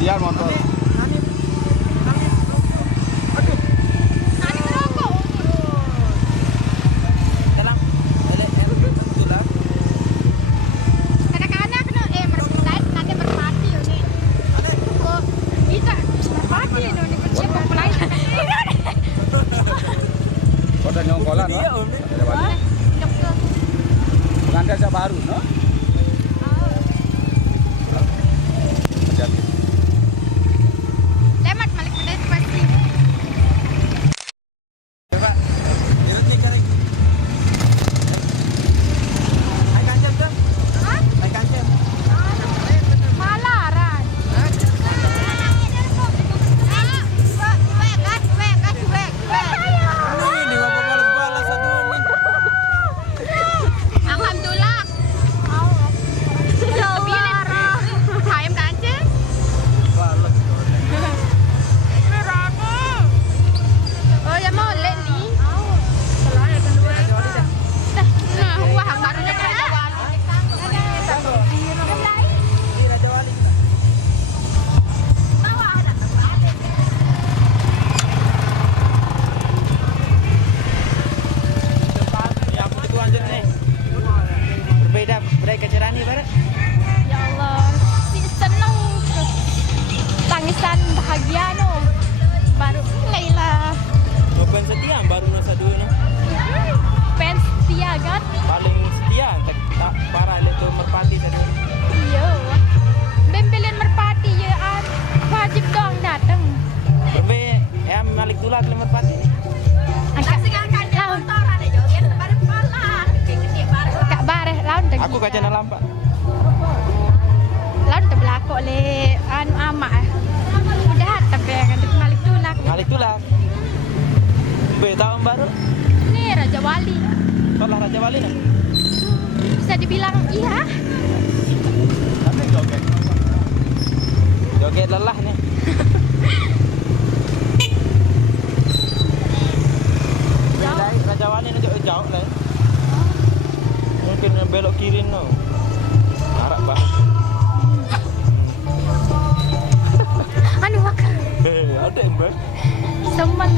Dia motor. Kota Nyongkolan, no? Pengantin saya baru, no? Lemat balik pada pasti. Malaran. Alhamdulillah. Sayem kancing. Oh ya mau lek nih. Nah, wah barunya ke Raja Wali. Berbeda kecerahan nih Barat. Ya Allah, seneng tangisan bahagia no. Baru Laila. Bukan setia baru nasa dulu no. Fans setia kan? Paling setia tak parah itu merpati tadi. Iya. Bembelian merpati ya an. Wajib dong datang. Berbe Malik Tulah ke merpati. Angkat laun. Kak bareh laun dah. Aku kaca lampak. Laun dah belakok le anu amak. Udah tapi yang ada Malik Tulah. Malik Tulah. Be tahun baru. Nih Raja Wali. Sekolah Raja Wali nih. Bisa dibilang iya. Tapi joget. Joget lelah nih. Raja Wali nih jauh lah. Mungkin belok kiri no. Harap banget. Anu makan. Ada yang ber. Semen